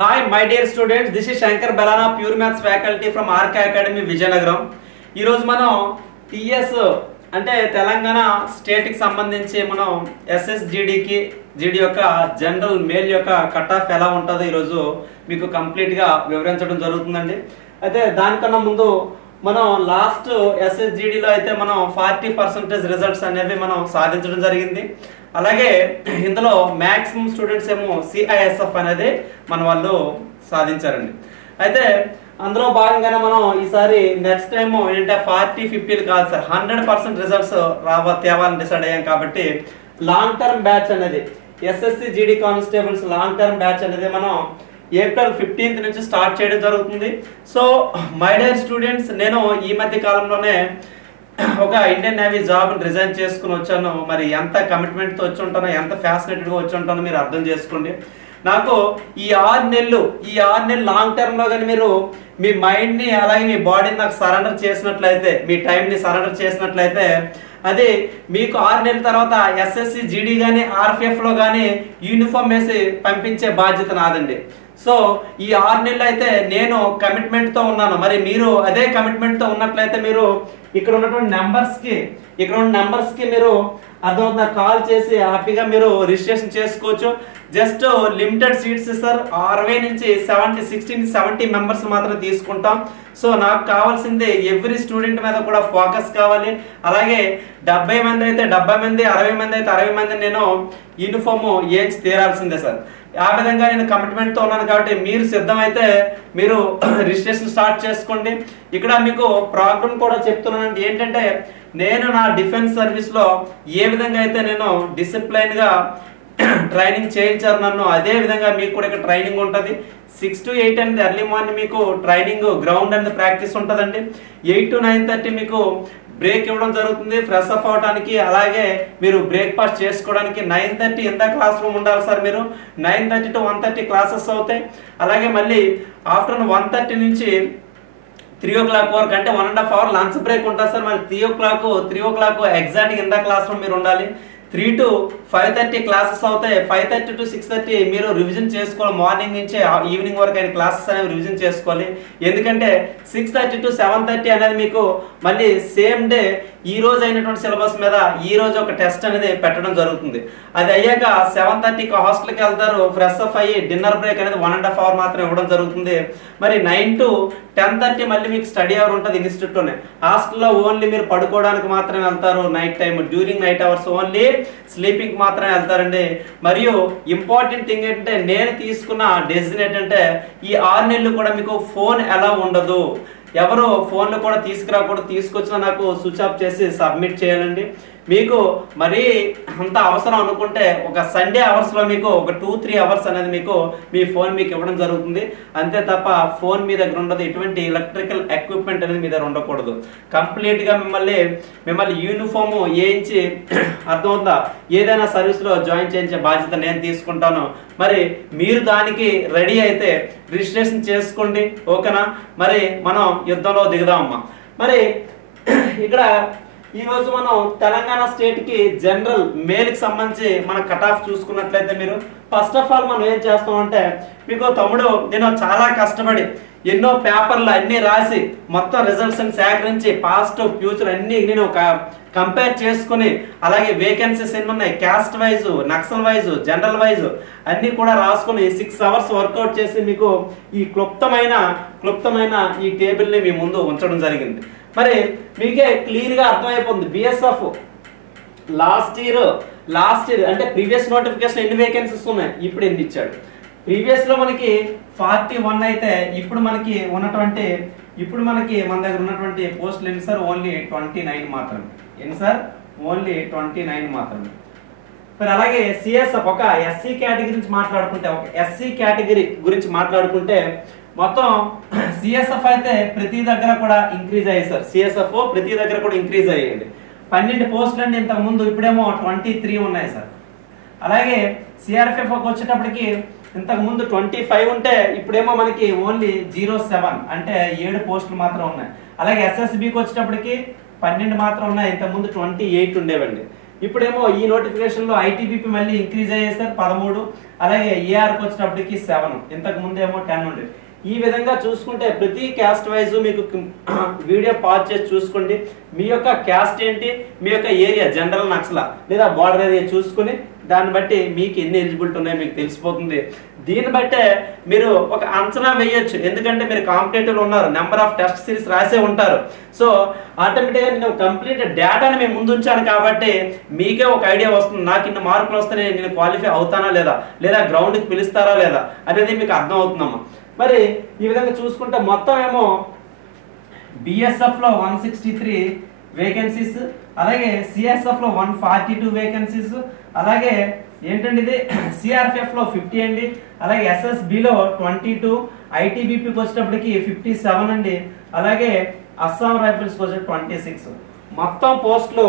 Hi, my dear students. This is Shankar Balana, Pure Maths faculty from RK Academy, Vijayanagaram. ఈ రోజు మనం TS అంటే Telangana state కి సంబంధించి మనం ఎస్ఎస్జిడి కి జిడి యొక్క జనరల్ మేల్ యొక్క కట్ ఆఫ్ ఎలా ఉంటుందో ఈ రోజు మీకు కంప్లీట్ గా వివరించడం జరుగుతుందండి. అయితే దానికన్నా ముందు మనం లాస్ట్ ఎస్ఎస్జిడి లో అయితే మనం 40% రిజల్ట్స్ అనేవి మనం సాధించడం జరిగింది. అలాగే ఇందులో మాక్సిమం స్టూడెంట్స్ ఏమో సిఐఎస్ఎఫ్ అనేది మన వాళ్ళు సాధించారండి. అయితే అందులో భాగంగానే మనం ఈసారి నెక్స్ట్ టైం ఏంటంటే 40-50 కాదు సార్ 100% రిజల్ట్స్ తేవాలని డిసైడ్ అయ్యాం. కాబట్టి లాంగ్ టర్మ్ బ్యాచ్ అనేది SSC GD constables long term batch అనేది మనం ఏప్రిల్ 15th నుంచి స్టార్ట్ చేయడం జరుగుతుంది. సో మై డియర్ స్టూడెంట్స్, నేను ఈ మధ్య కాలంలోనే ఒక ఇండియన్ నేవీ జాబ్ రిజైన్ చేసుకుని వచ్చాను. మరి ఎంత కమిట్మెంట్తో వచ్చి ఉంటానో, ఎంత ఫ్యాసినేటెడ్గా వచ్చి ఉంటానో మీరు అర్థం చేసుకోండి. నాకు ఈ 6 నెలలు లాంగ్ టర్మ్లో కానీ మీరు మీ మైండ్ని అలాగే మీ బాడీని నాకు సరెండర్ చేసినట్లయితే, మీ టైంని సరెండర్ చేసినట్లయితే అది మీకు 6 నెలల తర్వాత ఎస్ఎస్సి జీడీ కానీ ఆర్పిఎఫ్లో కానీ యూనిఫామ్ వేసి పంపించే బాధ్యత నాదండి. సో ఈ 6 నెలలు అయితే నేను కమిట్మెంట్తో ఉన్నాను. మరి మీరు అదే కమిట్మెంట్తో ఉన్నట్లయితే మీరు ఇక్కడ ఉన్నటువంటి నెంబర్స్కి మీరు అర్థమవుతున్న కాల్ చేసి హ్యాపీగా మీరు రిజిస్ట్రేషన్ చేసుకోవచ్చు. జస్ట్ లిమిటెడ్ సీట్స్ సార్, 60 నుంచి 70 మెంబర్స్ మాత్రం తీసుకుంటాం. సో నాకు కావాల్సింది ఎవ్రీ స్టూడెంట్ మీద కూడా ఫోకస్ కావాలి. అలాగే 70 మంది అయితే 70 మంది, 60 మంది అయితే 60 మంది నేను యూనిఫామ్ వేయించి తీరాల్సిందే సార్. ఆ విధంగా నేను కమిట్మెంట్తో ఉన్నాను. కాబట్టి మీరు సిద్ధమైతే మీరు రిజిస్ట్రేషన్ స్టార్ట్ చేసుకోండి. ఇక్కడ మీకు ప్రాబ్లం కూడా చెప్తున్నానండి. ఏంటంటే నేను నా డిఫెన్స్ సర్వీస్లో ఏ విధంగా అయితే నేను డిసిప్లైన్గా ట్రైనింగ్ చేయించారు నన్ను, అదే విధంగా మీకు కూడా ఇక్కడ ట్రైనింగ్ ఉంటుంది. 6 to 8 అనేది ఎర్లీ మార్నింగ్ మీకు ట్రైనింగ్ గ్రౌండ్ అనేది ప్రాక్టీస్ ఉంటుందండి. 8 to 9:30 మీకు బ్రేక్ ఇవ్వడం జరుగుతుంది ఫ్రెష్ అప్ అవడానికి. అలాగే మీరు బ్రేక్ఫాస్ట్ చేసుకోవడానికి 9:30 ఎంత క్లాస్ రూమ్ ఉండాలి సార్. మీరు 9:30 to 1:30 క్లాసెస్ అవుతాయి. అలాగే మళ్ళీ ఆఫ్టర్నూన్ 1:30 నుంచి 3 o'clock వరకు అంటే 1.5 hour లంచ్ బ్రేక్ ఉంటుంది సార్. మరి 3 o'clock ఎగ్జాక్ట్గా ఎంత క్లాస్ రూమ్ మీరు ఉండాలి. 3 to 5:30 క్లాసెస్ అవుతాయి. 5:30 to 6:30 మీరు రివిజన్ చేసుకోవాలి. మార్నింగ్ నుంచి ఈవినింగ్ వరకు అయిన క్లాసెస్ అనేవి రివిజన్ చేసుకోవాలి. ఎందుకంటే 6:30 to 7:30 అనేది మీకు మళ్ళీ సేమ్ డే ఈ రోజు అయినటువంటి సిలబస్ మీద ఈ రోజు ఒక టెస్ట్ అనేది పెట్టడం జరుగుతుంది. అది అయ్యాక 7:30కి హాస్టల్కి వెళ్తారు. ఫ్రెష్ అప్ అయ్యి డిన్నర్ బ్రేక్ అనేది 1.5 hour మాత్రం ఇవ్వడం జరుగుతుంది. మరి 9 to 10:30 మళ్ళీ మీకు స్టడీ అవర్ ఉంటుంది ఇన్స్టిట్యూట్లోనే. హాస్టల్లో ఓన్లీ మీరు పడుకోవడానికి మాత్రం వెళ్తారు. Night time during night hours only sleeping మాత్రమే వెళ్తారండి. మరియు ఇంపార్టెంట్ థింగ్ ఏంటంటే నేను తీసుకున్న డెసిజన్ ఏంటంటే ఈ 6 నెలలు కూడా మీకు ఫోన్ ఎలా ఉండదు. ఎవరు ఫోన్లు కూడా తీసుకురాకూడదు. తీసుకొచ్చినా నాకు స్విచ్ ఆఫ్ చేసి సబ్మిట్ చేయాలండి. మీకు మరీ అంత అవసరం అనుకుంటే ఒక సండే అవర్స్లో మీకు ఒక 2-3 hours అనేది మీకు మీ ఫోన్ మీకు ఇవ్వడం జరుగుతుంది. అంతే తప్ప ఫోన్ మీ దగ్గర ఉండదు. ఎటువంటి ఎలక్ట్రికల్ ఎక్విప్మెంట్ అనేది మీ దగ్గర ఉండకూడదు. కంప్లీట్గా మిమ్మల్ని యూనిఫామ్ వేయించి అర్థమవుతుందా ఏదైనా సర్వీస్లో జాయిన్ చేయించే బాధ్యత నేను తీసుకుంటాను. మరి మీరు దానికి రెడీ అయితే రిజిస్ట్రేషన్ చేసుకోండి. ఓకేనా? మరి మనం యుద్ధంలో దిగుదామమ్మా. మరి ఇక్కడ ఈరోజు మనం తెలంగాణ స్టేట్కి జనరల్ మేల్కి సంబంధించి మన కట్ ఆఫ్ చూసుకున్నట్లయితే మీరు ఫస్ట్ ఆఫ్ ఆల్ మనం ఏం చేస్తామంటే మీకు తమ్ముడు నేను చాలా కష్టపడి ఎన్నో పేపర్లు అన్నీ రాసి మొత్తం రిజల్ట్స్ అని సేకరించి పాస్ట్ ఫ్యూచర్ అన్నీ నేను కంపేర్ చేసుకుని అలాగే వేకెన్సీస్ ఎన్ని ఉన్నాయి caste wise, Naxal wise, general wise అన్నీ కూడా రాసుకుని 6 hours వర్కౌట్ చేసి మీకు ఈ క్లుప్తమైన ఈ టేబుల్ని మీ ముందు ఉంచడం జరిగింది. మరి మీకే క్లియర్గా అర్థమైపోతుంది. బిఎస్ఎఫ్ లాస్ట్ ఇయర్ అంటే ప్రీవియస్ నోటిఫికేషన్ ఎన్ని వేకెన్సీస్ ఉన్నాయి, ఇప్పుడు ఎన్ని ఇచ్చాడు. ప్రీవియస్లో మనకి 41 అయితే ఇప్పుడు మనకి మన దగ్గర ఉన్నటువంటి పోస్టులు ఎన్ని సార్? ఓన్లీ 29 మాత్రమే. ఎన్ని సార్? ఓన్లీ 29 మాత్రమే. మరి అలాగే సిఎస్ఎఫ్ ఒక ఎస్సీ కేటగిరీ గురించి మాట్లాడుకుంటే మొత్తం సిఎస్ఎఫ్ అయితే ప్రతి దగ్గర కూడా ఇంక్రీజ్ అయ్యాయి సార్. సిఎస్ఎఫ్ ప్రతి దగ్గర కూడా ఇంక్రీజ్ అయ్యాయండి. 12 పోస్టులు అండి ఇంతకు ముందు, ఇప్పుడేమో 23 ఉన్నాయి సార్. అలాగే సిఆర్పిఎఫ్ వచ్చేటప్పటికి ఇంతకు ముందు 25 ఉంటే ఇప్పుడేమో మనకి ఓన్లీ 07 అంటే 7 పోస్టులు మాత్రం ఉన్నాయి. అలాగే ఎస్ఎస్బికి వచ్చేటప్పటికి 12 మాత్రం ఉన్నాయి. ఇంతకు ముందు 28 ఉండేవండి. ఇప్పుడేమో ఈ నోటిఫికేషన్లో ఐటీబీపీ మళ్ళీ ఇంక్రీజ్ అయ్యాయి సార్ 13, అలాగే ఏఆర్కి వచ్చేటప్పటికి 7, ఇంతకు ముందేమో 10 ఉండేది. ఈ విధంగా చూసుకుంటే ప్రతి క్యాస్ట్ వైజ్ మీకు వీడియో పాజ్ చేసి చూసుకోండి. మీ యొక్క క్యాస్ట్ ఏంటి, మీ యొక్క ఏరియా జనరల్ నక్సలా లేదా బార్డర్ ఏరియా చూసుకుని దాన్ని బట్టి మీకు ఎన్ని ఎలిజిబిలిటీ ఉన్నాయో మీకు తెలిసిపోతుంది. దీన్ని బట్టే మీరు ఒక అంచనా వేయొచ్చు, ఎందుకంటే మీరు కాంపిటేటివ్ ఉన్నారు, నెంబర్ ఆఫ్ టెస్ట్ సిరీస్ రాసే ఉంటారు. సో ఆటోమేటిక్గా నేను కంప్లీట్ డేటాని మేము ముందు ఉంచాను కాబట్టి మీకే ఒక ఐడియా వస్తుంది, నాకు ఇన్ని మార్కులు వస్తే నేను క్వాలిఫై అవుతానా లేదా గ్రౌండ్కి పిలుస్తారా లేదా అనేది మీకు అర్థం అవుతుందమ్మా. మరి ఈ విధంగా చూసుకుంటే మొత్తం ఏమో బిఎస్ఎఫ్లో 163 వేకెన్సీస్, అలాగే సిఎస్ఎఫ్లో 142 వేకెన్సీస్, అలాగే ఏంటండి ఇది సిఆర్పిఎఫ్లో 50 అండి, అలాగే ఎస్ఎస్బిలో 22, ఐటీబీపీకి వచ్చేటప్పటికి 57 అండి, అలాగే అస్సాం రైఫిల్స్కి వచ్చే 26. మొత్తం పోస్టులు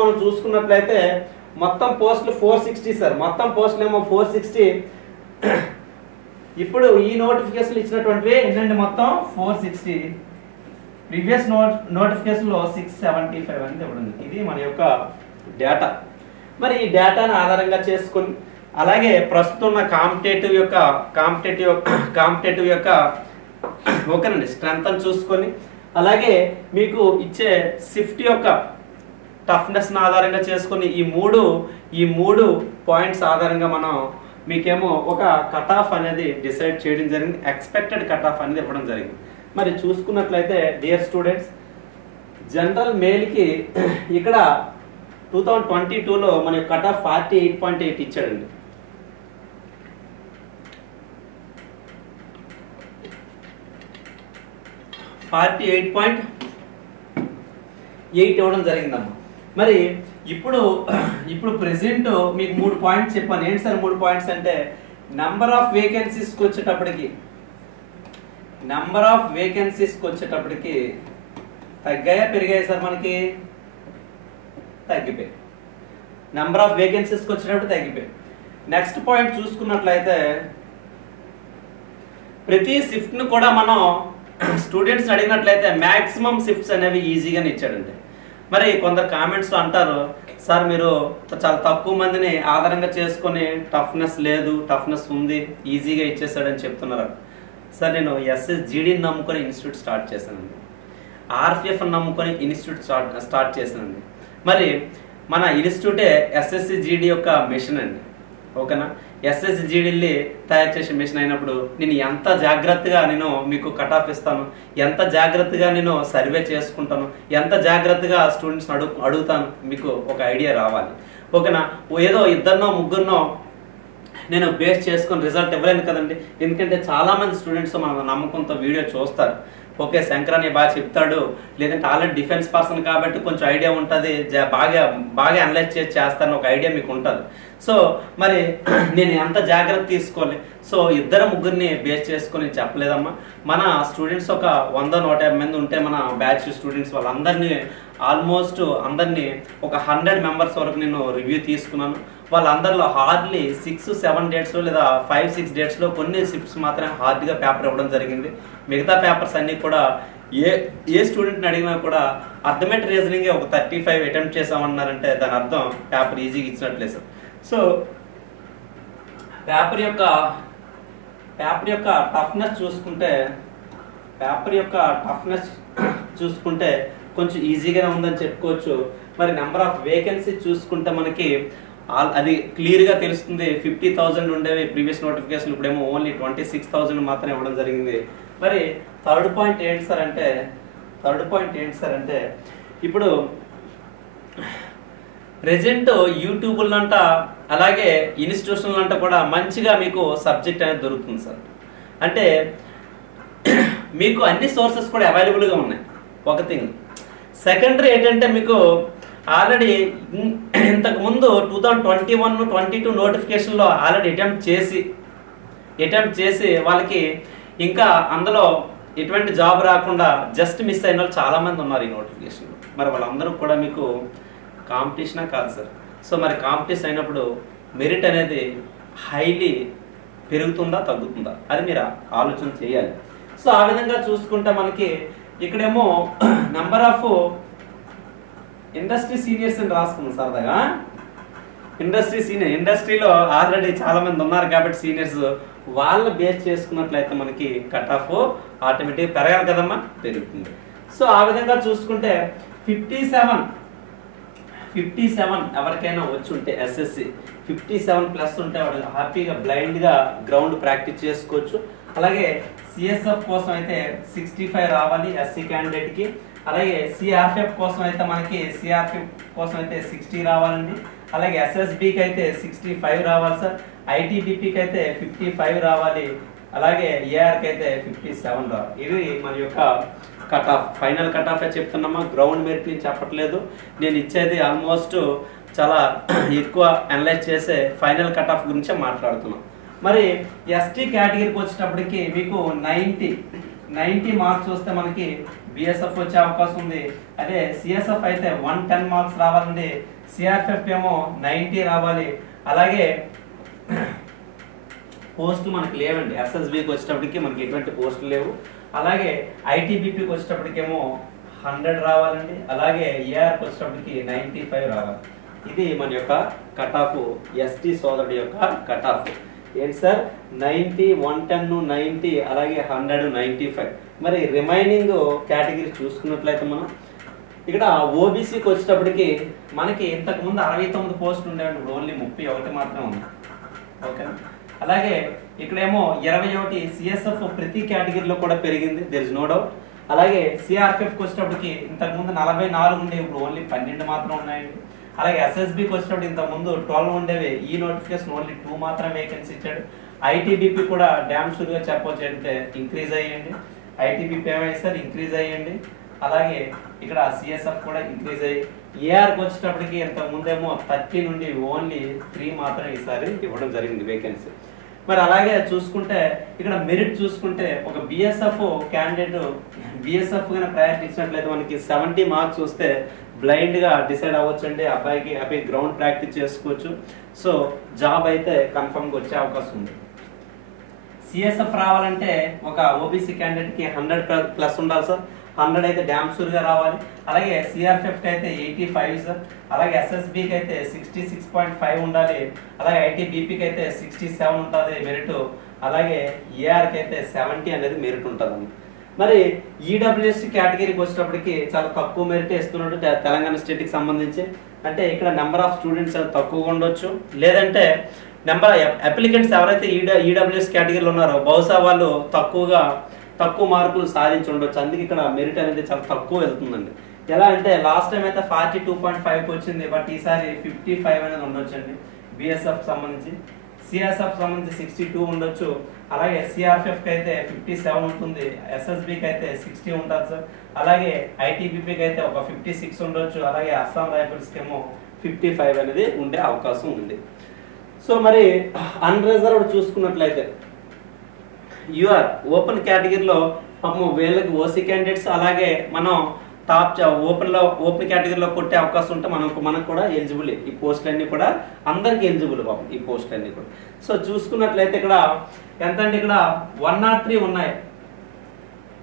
మనం చూసుకున్నట్లయితే మొత్తం పోస్టులు 460 సార్. మొత్తం పోస్టులు ఏమో 460. ఇప్పుడు ఈ నోటిఫికేషన్ ఇచ్చినటువంటివి ఏంటంటే మొత్తం 460, ప్రీవియస్ నోటిఫికేషన్లో 675 అనేది ఇవ్వడం. ఇది మన యొక్క డేటా. మరి ఈ డేటాను ఆధారంగా చేసుకుని అలాగే ప్రస్తుతం ఉన్న కాంపిటేటివ్ యొక్క ఓకేనండి స్ట్రెంత్ అని చూసుకొని అలాగే మీకు ఇచ్చే షిఫ్ట్ యొక్క టఫ్నెస్ని ఆధారంగా చేసుకొని ఈ మూడు పాయింట్స్ ఆధారంగా మనం మీకేమో ఒక కట్ ఆఫ్ అనేది డిసైడ్ చేయడం జరిగింది, ఎక్స్పెక్టెడ్ కట్ ఆఫ్ అనేది ఇవ్వడం జరిగింది. మరి చూసుకున్నట్లయితే డియర్ స్టూడెంట్స్, జనరల్ మేల్కి ఇక్కడ 2022లో మన కట్ ఆఫ్ 48.8 ఇచ్చాడండి. ఇవ్వడం జరిగిందమ్మా. మరి ఇప్పుడు ప్రెసెంట్ మీకు 3 పాయింట్స్ చెప్పాను. ఏంటి సార్ 3 పాయింట్స్ అంటే, నెంబర్ ఆఫ్ వేకెన్సీస్కి వచ్చేటప్పటికి తగ్గాయా పెరిగాయి సార్? మనకి తగ్గిపోయి. నెంబర్ ఆఫ్ వేకెన్సీస్కి వచ్చేటప్పుడు తగ్గిపోయి. నెక్స్ట్ పాయింట్ చూసుకున్నట్లయితే ప్రతి షిఫ్ట్ను కూడా మనం స్టూడెంట్స్ అడిగినట్లయితే మ్యాక్సిమం షిఫ్ట్స్ అనేవి ఈజీగానే ఇచ్చాడండి. మరి కొందరు కామెంట్స్లో అంటారు, సార్ మీరు చాలా తక్కువ మందిని ఆధారంగా చేసుకొని టఫ్నెస్ ఉంది, ఈజీగా ఇచ్చేసాడని చెప్తున్నారు. సార్ నేను ఎస్ఎస్జిడిని నమ్ముకొని ఇన్స్టిట్యూట్ స్టార్ట్ చేశానండి, ఆర్పిఎఫ్ నమ్ముకొని ఇన్స్టిట్యూట్ స్టార్ట్ చేశానండి. మరి మన ఇన్స్టిట్యూటే ఎస్ఎస్జిడి యొక్క మిషన్ అండి, ఓకేనా? ఎస్ఎస్జిడి తయారు చేసే మిషన్ అయినప్పుడు నేను ఎంత జాగ్రత్తగా మీకు కట్ ఆఫ్ ఇస్తాను, ఎంత జాగ్రత్తగా నేను సర్వే చేసుకుంటాను, ఎంత జాగ్రత్తగా స్టూడెంట్స్ని అడుగుతాను, మీకు ఒక ఐడియా రావాలి, ఓకేనా? ఏదో 2 3 నేను బేస్ చేసుకొని రిజల్ట్ ఇవ్వలేను కదండి. ఎందుకంటే చాలామంది స్టూడెంట్స్ మన నమ్మకంతో వీడియో చూస్తారు, ఓకే శంకరని బాగా చెప్తాడు, లేదంటే ఆల్రెడీ డిఫెన్స్ పర్సన్ కాబట్టి కొంచెం ఐడియా ఉంటుంది, బాగా అనలైజ్ చేస్తాను, ఒక ఐడియా మీకు ఉంటుంది. సో మరి నేను ఎంత జాగ్రత్త తీసుకోవాలి? సో 2 3 బేస్ చేసుకొని చెప్పలేదమ్మా. మన స్టూడెంట్స్ ఒక 100-150 మంది ఉంటే మన బ్యాచ్ స్టూడెంట్స్ వాళ్ళందరినీ ఆల్మోస్ట్ ఒక 100 మెంబర్స్ వరకు నేను రివ్యూ తీసుకున్నాను. వాళ్ళందరిలో హార్డ్లీ 6-7 డేట్స్లో లేదా 5-6 డేట్స్లో కొన్ని షిఫ్ట్స్ మాత్రమే హార్డ్గా పేపర్ ఇవ్వడం జరిగింది. మిగతా పేపర్స్ అన్నీ కూడా ఏ స్టూడెంట్ని అడిగినా కూడా అర్థమెటిక్ రీజనింగ్ ఒక 35 అటెంప్ట్ చేసామన్నారంటే దాని అర్థం పేపర్ ఈజీగా ఇచ్చినట్లే సార్. సో పేపర్ యొక్క టఫ్నెస్ చూసుకుంటే కొంచెం ఈజీగానే ఉందని చెప్పుకోవచ్చు. మరి నెంబర్ ఆఫ్ వేకెన్సీ చూసుకుంటే మనకి అది క్లియర్గా తెలుస్తుంది. 50,000 ఉండేవి ప్రీవియస్ నోటిఫికేషన్, ఇప్పుడేమో ఓన్లీ 26,000 మాత్రమే ఇవ్వడం జరిగింది. మరి థర్డ్ పాయింట్ ఏంటి సార్ అంటే ఇప్పుడు ప్రెజెంట్ యూట్యూబ్లంట అలాగే ఇన్స్టిట్యూషన్లంట కూడా మంచిగా మీకు సబ్జెక్ట్ అనేది దొరుకుతుంది సార్. అంటే మీకు అన్ని సోర్సెస్ కూడా అవైలబుల్గా ఉన్నాయి, ఒక థింగ్. సెకండరీ ఏంటంటే మీకు ఆల్రెడీ ఇంతకు ముందు 2021-22 నోటిఫికేషన్లో ఆల్రెడీ అటెంప్ట్ చేసి వాళ్ళకి ఇంకా అందులో ఎటువంటి జాబ్ రాకుండా జస్ట్ మిస్ అయిన వాళ్ళు చాలామంది ఉన్నారు ఈ నోటిఫికేషన్లో. మరి వాళ్ళందరూ కూడా మీకు కాంపిటీషనే కాదు సార్. సో మరి కాంపిటీషన్ అయినప్పుడు మెరిట్ అనేది హైలీ పెరుగుతుందా తగ్గుతుందా అది మీరు ఆలోచన చేయాలి. సో ఆ విధంగా చూసుకుంటే మనకి ఇక్కడేమో నెంబర్ ఆఫ్ ఇండస్ట్రీ సీనియర్స్ అని రాసుకున్నాం సరదాగా. ఇండస్ట్రీ సీనియర్, ఇండస్ట్రీలో ఆల్రెడీ చాలా మంది ఉన్నారు కాబట్టి సీనియర్స్, వాళ్ళని బేస్ చేసుకున్నట్లయితే మనకి కట్ ఆఫ్ ఆటోమేటిక్ పెరగాలి కదమ్మా, పెరుగుతుంది. సో ఆ విధంగా చూసుకుంటే 57 ఎవరికైనా వచ్చి ఉంటే ఎస్ఎస్సి 57+ ఉంటే వాడు హ్యాపీగా బ్లైండ్గా గ్రౌండ్ ప్రాక్టీస్ చేసుకోవచ్చు. అలాగే సిఎస్ఎఫ్ కోసం అయితే 65 రావాలి ఎస్సీ క్యాండిడేట్కి. అలాగే సిఆర్పిఎఫ్ కోసం అయితే మనకి 60 రావాలండి. అలాగే ఎస్ఎస్బికి అయితే 65 రావాలి సార్. ఐటీబీపీకి అయితే 55 రావాలి. అలాగే ఏఆర్కి అయితే 57 రావాలి. ఇది మన యొక్క cut off, final cut off చెప్తున్నామా, గ్రౌండ్ మెరిట్ నుంచి చెప్పట్లేదు. నేను ఇచ్చేది ఆల్మోస్ట్ చాలా ఎక్కువ అనలైజ్ చేసే ఫైనల్ కట్ ఆఫ్ గురించే మాట్లాడుతున్నాం. మరి ఎస్టీ కేటగిరీకి వచ్చేటప్పటికి మీకు 90 మార్క్స్ వస్తే మనకి బిఎస్ఎఫ్ వచ్చే అవకాశం ఉంది. అదే సిఎస్ఎఫ్ అయితే 110 మార్క్స్ రావాలండి. సిఆర్పిఎఫ్ ఏమో 90 రావాలి. అలాగే పోస్టులు మనకి లేవండి. ఎస్ఎస్బికి వచ్చేటప్పటికి మనకి ఎటువంటి పోస్టులు లేవు. అలాగే ఐటీబీపీకి వచ్చేటప్పటికేమో 100 రావాలండి. అలాగే ఏఆర్కి వచ్చేటప్పటికి 95 రావాలి. ఇది మన యొక్క కట్ ఆఫ్, ఎస్టీ సోదరుడి యొక్క కట్ ఆఫ్. ఏంటి సార్, 90, 110, 90, అలాగే 100, 95. మరి రిమైనింగ్ కేటగిరీ చూసుకున్నట్లయితే మనం ఇక్కడ ఓబీసీకి వచ్చేటప్పటికి మనకి ఇంతకుముందు 69 పోస్టులు ఉండేవండి, ఇప్పుడు ఓన్లీ 31 మాత్రమే ఉంది. ఓకేనా. అలాగే ఇక్కడేమో 21 సిఎస్ఎఫ్ ప్రతి కేటగిరీలో కూడా పెరిగింది, దెర్ ఇస్ నో డౌట్. అలాగే సిఆర్పిఎఫ్కి వచ్చేటప్పటికి ఇంతకుముందు 44 ఉండేవి, ఇప్పుడు ఓన్లీ 12 మాత్రం ఉన్నాయండి. అలాగే ఎస్ఎస్బికి వచ్చేటప్పుడు ఇంతకుముందు 12 ఉండేవి, ఈ నోటిఫికేషన్ ఓన్లీ 2 మాత్రం వేకెన్సీ ఇచ్చాడు. ఐటీబీపీ కూడా డ్యామ్ షూర్గా చెప్పవచ్చు అంటే ఇంక్రీజ్ అయ్యండి. ఐటీబీపీ ఏమైంది సార్, ఇంక్రీజ్ అయ్యండి. అలాగే ఇక్కడ సిఎస్ఎఫ్ కూడా ఇంక్రీజ్ అయ్యి, ఏఆర్కి వచ్చేటప్పటికి ఇంతకు ముందేమో 30 నుండి ఓన్లీ 3 మాత్రం ఈసారి ఇవ్వడం జరిగింది వేకెన్సీ. మరి అలాగే చూసుకుంటే ఇక్కడ మెరిట్ చూసుకుంటే ఒక బిఎస్ఎఫ్ క్యాండిడేట్ బిఎస్ఎఫ్ గా ప్రయారిటీ ఇచ్చినట్లయితే మనకి 70 మార్క్స్ వస్తే బ్లైండ్ గా డిసైడ్ అవ్వచ్చు అండి. అబ్బాయి గ్రౌండ్ ప్రాక్టీస్ చేసుకోవచ్చు. సో జాబ్ అయితే కన్ఫర్మ్ గా వచ్చే అవకాశం ఉంది. సిఎస్ఎఫ్ రావాలంటే ఒక ఓబీసీ క్యాండిడేట్ కి 100+ ఉండాలి సార్. 100 అయితే డ్యామ్ షూర్ గా రావాలి. అలాగే సిఆర్పిఎఫ్ కి అయితే 85 సార్. అలాగే ఎస్ఎస్బికి అయితే 66.5 ఉండాలి. అలాగే ఐటీబీపీకి అయితే 67 ఉంటుంది మెరిట్. అలాగే ఏఆర్కి అయితే 70 అనేది మెరిట్ ఉంటుంది. మరి ఈడబ్ల్యూఎస్ కేటగిరీకి వచ్చేటప్పటికి చాలా తక్కువ మెరిట్ ఇస్తున్నాడు తెలంగాణ స్టేట్ కి సంబంధించి. అంటే ఇక్కడ నెంబర్ ఆఫ్ స్టూడెంట్స్ తక్కువగా ఉండొచ్చు, లేదంటే నెంబర్ అప్లికెంట్స్ ఎవరైతే ఈడబ్ల్యూఎస్ కేటగిరీలో ఉన్నారో బహుశా వాళ్ళు తక్కువ మార్కులు సాధించి ఉండొచ్చు. అందుకే ఇక్కడ మెరిట్ అనేది చాలా తక్కువ వెళ్తుందండి. ఎలా అంటే లాస్ట్ టైం అయితే 42.5 వచ్చింది, బట్ ఈసారి 55 అనేది ఉండొచ్చు అండి బిఎస్ఎఫ్ సంబంధించి. సిఎస్ఎఫ్ సంబంధించి 62 ఉండొచ్చు. అలాగే సిఆర్పిఎఫ్కి అయితే 57 ఉంటుంది. ఎస్ఎస్బికి అయితే 60 ఉంటుంది సార్. అలాగే ఐటీబీపీకి అయితే ఒక 56 ఉండొచ్చు. అలాగే అస్సాం రైఫిల్స్కి ఏమో 55 అనేది ఉండే అవకాశం ఉంది. సో మరి అన్రిజర్వ్డ్ చూసుకున్నట్లయితే యూఆర్ ఓపెన్ కేటగిరీలో పాపం వీళ్ళకి ఓసీ క్యాండిడేట్స్, అలాగే మనం టాప్ ఓపెన్ కేటగిరీలో కొట్టే అవకాశం ఉంటే మనకు కూడా ఎలిజిబుల్. ఈ పోస్టులన్నీ కూడా అందరికి ఎలిజిబుల్ పాపం ఈ పోస్టులన్నీ కూడా. సో చూసుకున్నట్లయితే ఇక్కడ ఎంత అంటే ఇక్కడ 103 ఉన్నాయి,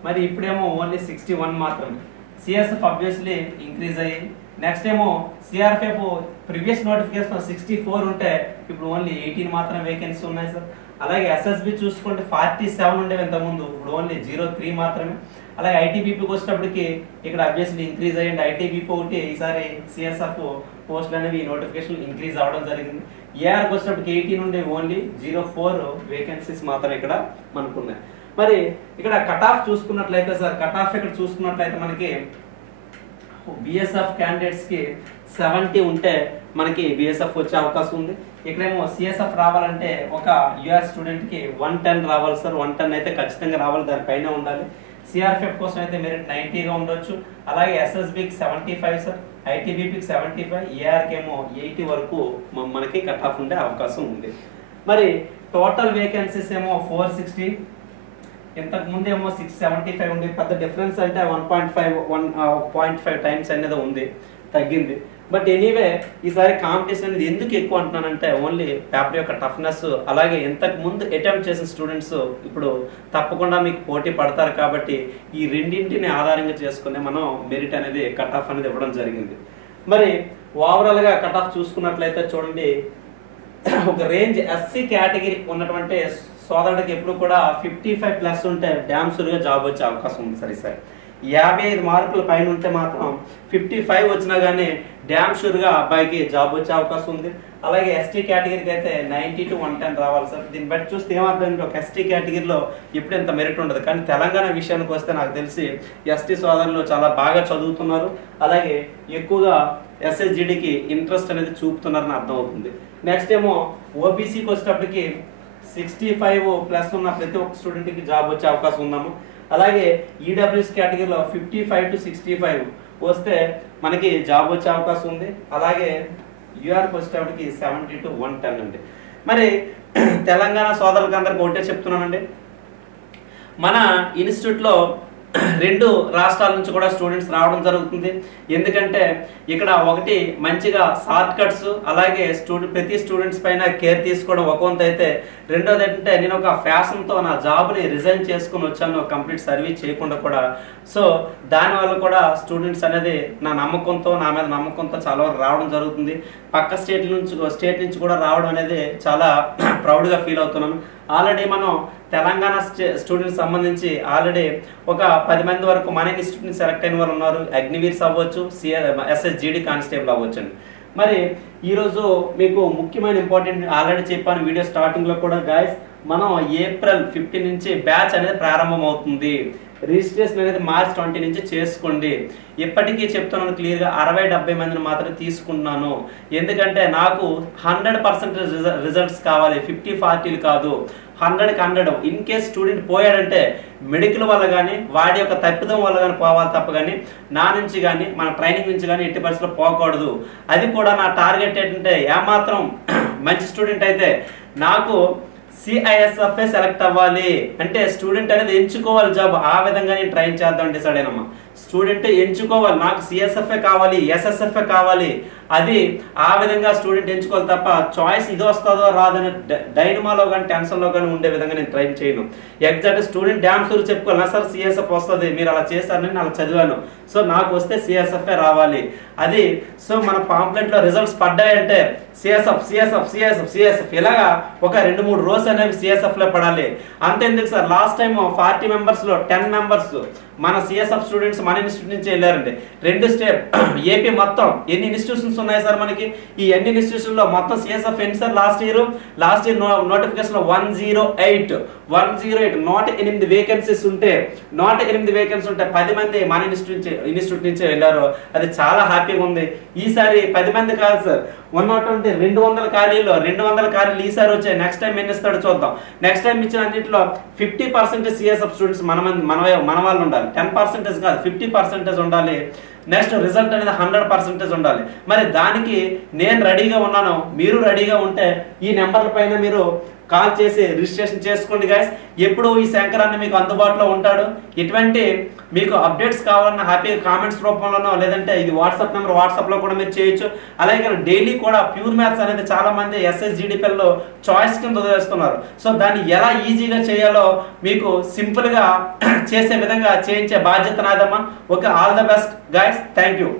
మరి ఇప్పుడేమో ఓన్లీ 61 మాత్రమే. సిఎస్ఎఫ్ అబ్వియస్లీ ఇంక్రీజ్ అయ్యి, నెక్స్ట్ ఏమో సిఆర్పిఎఫ్ ప్రీవియస్ నోటిఫికేషన్ 64 ఉంటే ఇప్పుడు ఓన్లీ 18 మాత్రం వేకెన్సీ ఉన్నాయి సార్. అలాగే ఎస్ఎస్బి చూసుకుంటే 47 ఉండేవి ఇంతకుముందు, ఇప్పుడు ఓన్లీ 03 మాత్రమే. అలాగే ఐటీబీపీకి వచ్చేటప్పటికి ఇక్కడ అబ్వియస్లీ ఇంక్రీజ్ అయ్యండి. ఐటీబీపీ ఒకటి ఈసారి సిఎస్ఎఫ్ పోస్టులు అనేవి నోటిఫికేషన్ ఇంక్రీజ్ అవ్వడం జరిగింది. ఏఆర్కి వచ్చేటప్పటికి 18 నుండి ఓన్లీ 04 వేకెన్సీస్ మాత్రం ఇక్కడ మనకున్నాయి. మరి ఇక్కడ కట్ ఆఫ్ చూసుకున్నట్లయితే సార్, కట్ ఆఫ్ ఇక్కడ చూసుకున్నట్లయితే మనకి బిఎస్ఎఫ్ క్యాండిడేట్స్ కి 70 ఉంటే మనకి బిఎస్ఎఫ్ వచ్చే అవకాశం ఉంది. ఇక్కడేమో సిఎస్ఎఫ్ రావాలంటే ఒక యూఆర్ స్టూడెంట్ కి 110 రావాలి సార్. 110 అయితే ఖచ్చితంగా రావాలి, దానిపైన ఉండాలి. సిఆర్పిఎఫ్ కోసం అయితే మెరిట్ 90గా ఉండొచ్చు. అలాగే ఎస్ఎస్బికి 75 సార్. ఐటీబీపీకి 75, ఏఆర్కి ఏమో 80 వరకు మనకి కట్ ఆఫ్ ఉండే అవకాశం ఉంది. మరి టోటల్ వేకెన్సీస్ ఏమో 460, ఇంతకు ముందేమో 675 ఉంది. పెద్ద డిఫరెన్స్ అంటే 1.5 టైమ్స్ అనేది ఉంది, తగ్గింది. బట్ ఎనీవే ఈసారి కాంపిటీషన్ అనేది ఎందుకు ఎక్కువ అంటున్నానంటే ఓన్లీ పేపర్ యొక్క టఫ్నెస్, అలాగే ఇంతకు ముందు అటెంప్ట్ చేసిన స్టూడెంట్స్ ఇప్పుడు తప్పకుండా మీకు పోటీ పడతారు కాబట్టి ఈ రెండింటిని ఆధారంగా చేసుకుని మనం మెరిట్ అనేది కట్ ఆఫ్ అనేది ఇవ్వడం జరిగింది. మరి ఓవరాల్గా కట్ ఆఫ్ చూసుకున్నట్లయితే చూడండి, ఒక రేంజ్ ఎస్సీ కేటగిరీ ఉన్నటువంటి సోదరుడికి ఎప్పుడు కూడా 55+ ఉంటే డ్యామ్ షూర్గా జాబ్ వచ్చే అవకాశం ఉంది. సరే 55 మార్కుల పైన ఉంటే మాత్రం 55 వచ్చినా కానీ డ్యామ్ షూర్గా అబ్బాయికి జాబ్ వచ్చే అవకాశం ఉంది. అలాగే ఎస్టీ కేటగిరీకి అయితే 90 to 110 రావాలి సార్. దీన్ని బట్టి చూస్తే ఏమర్థం, ఒక ఎస్టీ కేటగిరీలో ఇప్పుడు ఇంత మెరిట్ ఉండదు. కానీ తెలంగాణ విషయానికి వస్తే నాకు తెలిసి ఎస్టీ సోదరులు చాలా బాగా చదువుతున్నారు, అలాగే ఎక్కువగా ఎస్ఎస్జిడికి ఇంట్రెస్ట్ అనేది చూపుతున్నారని అర్థమవుతుంది. నెక్స్ట్ ఏమో ఓబీసీకి వచ్చేటప్పటికి 65+ ఉన్న ప్రతి ఒక్క స్టూడెంట్కి జాబ్ వచ్చే అవకాశం ఉందాము. అలాగే ఈడబ్ల్యూఎస్ కేటగిరీలో 55 to 65 వస్తే మనకి జాబ్ వచ్చే అవకాశం ఉంది. అలాగే యూఆర్కి వచ్చేటప్పటికి 70 to 110 అండి. మరి తెలంగాణ సోదరులకు అందరికి ఒకటే చెప్తున్నానండి, మన ఇన్స్టిట్యూట్లో 2 రాష్ట్రాల నుంచి కూడా స్టూడెంట్స్ రావడం జరుగుతుంది. ఎందుకంటే ఇక్కడ ఒకటి మంచిగా షార్ట్ కట్స్, అలాగే ప్రతి స్టూడెంట్స్ పైన కేర్ తీసుకోవడం ఒక వంతు అయితే, రెండోది ఏంటంటే నేను ఒక ఫ్యాషన్తో నా జాబ్ని రిజైన్ చేసుకుని వచ్చాను కంప్లీట్ సర్వీస్ చేయకుండా కూడా. సో దానివల్ల కూడా స్టూడెంట్స్ అనేది నా మీద నమ్మకంతో చాలా వరకు రావడం జరుగుతుంది. పక్క స్టేట్ నుంచి కూడా రావడం అనేది చాలా ప్రౌడ్గా ఫీల్ అవుతున్నాను. ఆల్రెడీ మనం తెలంగాణ స్టూడెంట్స్ సంబంధించి ఆల్రెడీ ఒక 10 మంది వరకు మన ఇన్స్టిట్యూట్ నుంచి సెలెక్ట్ అయిన వాళ్ళు ఉన్నారు. అగ్నివీర్స్ అవ్వచ్చు, ఎస్ఎస్జిడి కానిస్టేబుల్ అవ్వచ్చండి. మరి ఈరోజు మీకు ముఖ్యమైన ఇంపార్టెంట్ ఆల్రెడీ చెప్పాను వీడియో స్టార్టింగ్లో కూడా గాయస్, మనం April 15 నుంచి బ్యాచ్ అనేది ప్రారంభం అవుతుంది. రిజిస్ట్రేషన్ అనేది March 20 నుంచి చేసుకోండి. ఇప్పటికీ చెప్తున్నాను క్లియర్గా, 60-70 మందిని మాత్రం తీసుకున్నాను. ఎందుకంటే నాకు 100% రిజల్ట్స్ కావాలి, 50-40 కాదు, 100కి 100. ఇన్ కేస్ స్టూడెంట్ పోయాడంటే మెడికల్ వల్ల కానీ వాడి యొక్క తప్పిదం వల్ల కానీ పోవాలి తప్ప కానీ నా నుంచి కానీ మన ట్రైనింగ్ నుంచి కానీ ఎట్టి పరిస్థితుల్లో పోకూడదు. అది కూడా నా టార్గెట్ ఏంటంటే, ఏమాత్రం మంచి స్టూడెంట్ అయితే నాకు CISF సెలెక్ట్ అవ్వాలి అంటే స్టూడెంట్ అనేది ఎంచుకోవాలి జాబ్. ఆ విధంగా నేను ట్రైన్ చేద్దాం డిసైడ్ అయినమ్మా. స్టూడెంట్ ఎంచుకోవాలి, నాకు CSF కావాలి, SSF కావాలి, అది ఆ విధంగా స్టూడెంట్ ఎంచుకోవాలి తప్ప చాయిస్ ఇది వస్తుందో రాదని డైనమాలో కానీ టెన్షన్లో కానీ ఉండే విధంగా నేను ట్రైన్ చేయను. ఎగ్జాక్ట్ స్టూడెంట్ డ్యామ్ షూర్ చెప్పుకోవాలి, నా సార్ CSF వస్తుంది, మీరు అలా చేశారని నేను అలా చదివాను, సో నాకు వస్తే CSF రావాలి. అది సో మన పాంప్లెట్లో రిజల్ట్స్ పడ్డాయంటే CSF ఇలాగా ఒక 2-3 రోజు అనేవి CSFలో పడాలి. అంతెందుకు సార్, లాస్ట్ టైం 40 మెంబర్స్లో 10 మెంబర్స్ మన CSF స్టూడెంట్స్ మన ఇన్స్టిట్యూట్ నుంచి వెళ్ళారండి. 2 స్టేట్ ఏపీ మొత్తం ఎన్ని ఇన్స్టిట్యూషన్స్ ఉన్నాయి సార్ మనకి, ఈ అన్ని ఇన్స్టిట్యూషన్ లో మొత్తం CSF ఎన్ని సార్ లాస్ట్ ఇయర్ నోటిఫికేషన్ లో 108 108 వేకెన్సీస్ ఉంటే 10 మంది మన ఇన్స్టిట్యూట్ నుంచి వెళ్ళారు. అది చాలా హ్యాపీగా ఉంది. ఈసారి 10 మంది కాదు సార్, 120 200 ఖాళీలు ఈసారి వచ్చాయి. నెక్స్ట్ టైం ఎన్ని ఇస్తాడో చూద్దాం. నెక్స్ట్ టైం ఇచ్చిన అన్నింటిలో 50% CSF స్టూడెంట్స్ మన వాళ్ళు ఉండాలి. 10% కాదు, 50% ఉండాలి. నెక్స్ట్ రిజల్ట్ అనేది 100% ఉండాలి. మరి దానికి నేను రెడీగా ఉన్నాను, మీరు రెడీగా ఉంటే ఈ నెంబర్ల పైన మీరు కాల్ చేసి రిజిస్ట్రేషన్ చేసుకోండి గైస్. ఎప్పుడు ఈ శంకర్ అన్న మీకు అందుబాటులో ఉంటాడు. ఎటువంటి మీకు అప్డేట్స్ కావాలన్నా హ్యాపీగా కామెంట్స్ రూపంలోనో, లేదంటే ఇది వాట్సాప్ నెంబర్, వాట్సాప్లో కూడా మీరు చేయొచ్చు. అలాగే డైలీ కూడా ప్యూర్ మ్యాథ్స్ అనేది చాలా మంది SSGDPలో చాయిస్ కింద వదిలేస్తున్నారు. సో దాన్ని ఎలా ఈజీగా చేయాలో మీకు సింపుల్గా చేసే విధంగా చేయించే బాధ్యత నాదమ్మా. Okay, all the best guys, thank you.